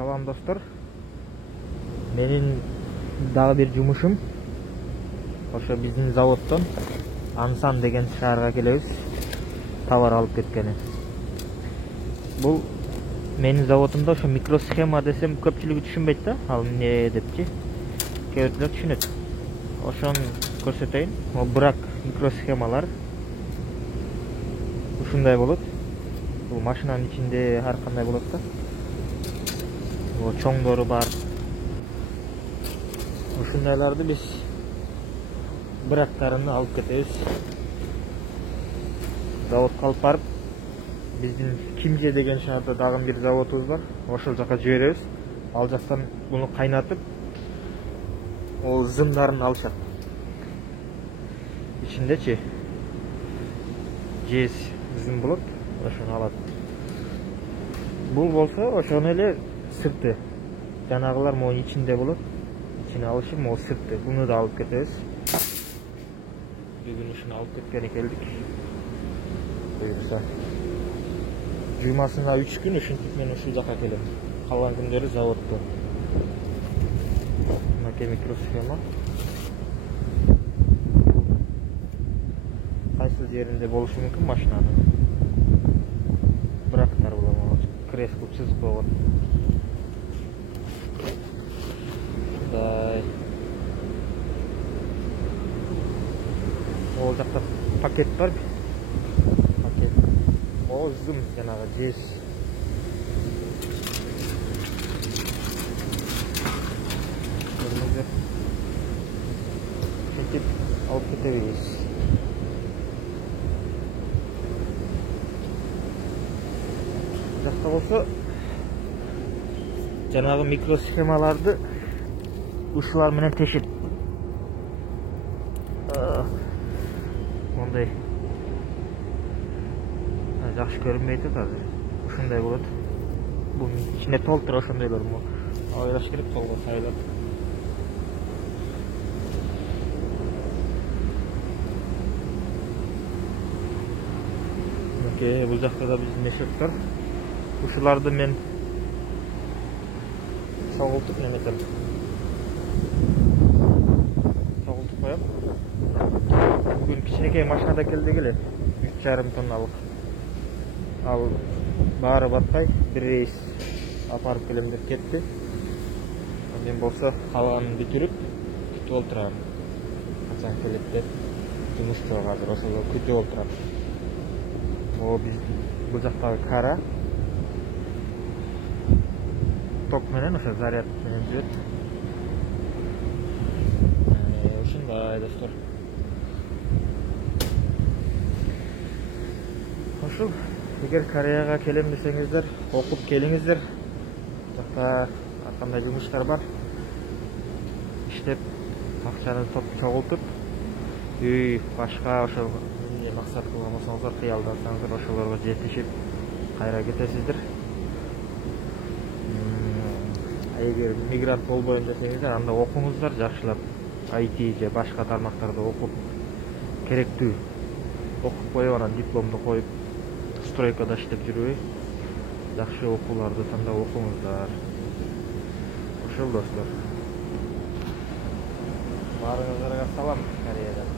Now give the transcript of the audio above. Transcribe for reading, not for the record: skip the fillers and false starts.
Салам достор. Менин дагы бир жумушум. Ошо биздин заводдон Ансан деген шаарга келебиз. Товар алып кеткени. Бул менин заводумда ошо микросхема десем көпчүлүгү түшүнбөйт да. Ал эмне депчи. Кээ бирөө түшүнөт. Ошону көрсөтөйүн. Бул брак микросхемалар ушундай болот. Бул машинанын ичинде ар кандай болот да. Бул чоңдору бар. Ушундайларды биз брактарын алып кетебиз. Заводко алып барып, биздин Кимже деген шаарда дагы бир заводубуз бар. Ошол жака жиберебиз. Ал жактан буну кайнатып, ол зымдарын алышат. İçindечи жез зым болот, ошону алат. Бул болсо ошону эле сырты. Жанагылар могу ичинде болот. İçine alışır, могу сырты. Буну да алып кетебиз. Бүгүн ушуну алып кеткени келдик. Буюрса. Жумасына 3 күн ушинтип мен ушул жака келем. Калган күндөрү заводдо. Мына микросхема. Кайсы жеринде болушу мүмкүн машинанын. Брактар болот, кресло чызып койгон. Ол жакта пакет бар. Пакет. О, зым жанагы жез. Көрдүңүздөр. Ушинтип алып кетебиз. Жакта болсо жанагы микросхемаларды ушулар менен тешет. Мондай жакшы көрүнбөйт азыр. Ушундай болот. Бунун ичине толтура ошондойлор му? Ойлош керек колго сайлап. Бул жакта да биздин мешек бар. Ушуларды мен чогултуп неметем. Чогултуп коем. Бүгүн кичинекей машинада келди эле. 3,5 тонналык. Ал баары батпай бир рейс апарып келем деп кетти. Мен болсо калганын бүтүрүп күтүп олтурам. Качан келет деп жумуш жок азыр, ошого күтүп олтурам. О, биздин бул жактагы кара ток менен ошо заряд менен жүрөт. Ушундай достор. Ошол эгер Кореяга келем десеңиздер, окуп келиңиздер. Жакта ар кандай жумуштар бар. Иштеп, акчаны чогултуп, үй башка ошол максат кылган болсоңуздар, кыялдансаңыздар, ошолорго жетишип кайра кетесиздер. Эгер мигрант болбойм десеңиздер, анда окуңуздар жакшылап. IT же башка тармактарда окуп, керектүү окуп коюп, анан дипломду коюп, стройкада иштеп жүрбөй, жакшы окууларды тандап окуңуздар. Ошол достор. Баарыңыздарга салам Кореядан.